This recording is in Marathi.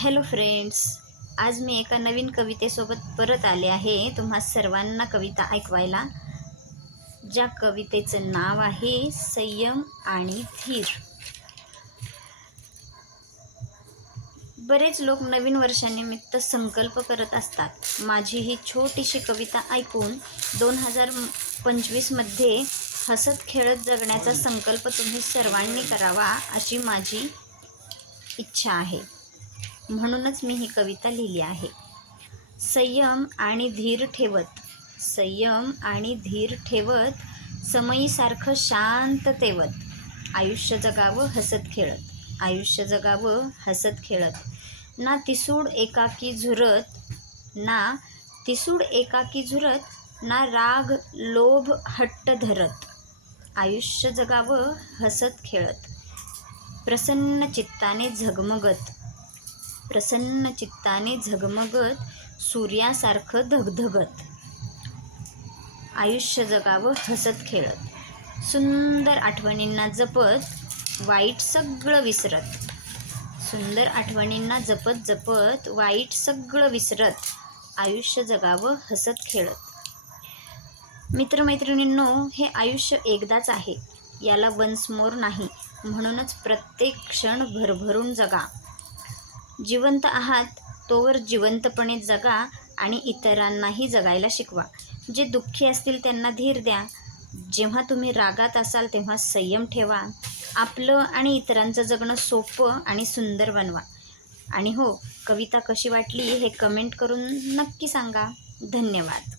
हॅलो फ्रेंड्स आज मी एका नवीन कवितेसोबत परत आले आहे. तुम्हा सर्वांना कविता ऐकवायला. ज्या कवितेचं नाव आहे संयम आणि धीर. बरेच लोक नवीन वर्षानिमित्त संकल्प करत असतात. माझी ही छोटीशी कविता ऐकून दोन हजार पंचवीसमध्ये हसत खेळत जगण्याचा संकल्प तुम्ही सर्वांनी करावा अशी माझी इच्छा आहे. म्हणूनच मी ही कविता लिहिली आहे. संयम आणि धीर ठेवत संयम आणि धीर ठेवत समयीसारखं शांत तेवत. आयुष्य जगावं हसत खेळत. आयुष्य जगावं हसत खेळत. ना तिसूड एकाकी झुरत ना तिसूड एकाकी झुरत ना राग लोभ हट्ट धरत. आयुष्य जगावं हसत खेळत. प्रसन्न चित्ताने झगमगत. प्रसन्न चित्ताने झगमगत सूर्यासारखं धगधगत. आयुष्य जगावं हसत खेळत. सुंदर आठवणींना जपत वाईट सगळं विसरत. सुंदर आठवणींना जपत जपत वाईट सगळं विसरत. आयुष्य जगावं हसत खेळत. मित्रमैत्रिणींनो हे आयुष्य एकदाच आहे. याला वन्स मोर नाही. म्हणूनच प्रत्येक क्षण भरभरून जगा. जिवंत आहात तोवर जिवंतपणे जगा आणि इतरांनाही जगायला शिकवा. जे दुःखी असतील त्यांना धीर द्या. जेव्हा तुम्ही रागात असाल तेव्हा संयम ठेवा. आपलं आणि इतरांचं जगणं सोपं आणि सुंदर बनवा. आणि हो कविता कशी वाटली हे कमेंट करून नक्की सांगा. धन्यवाद.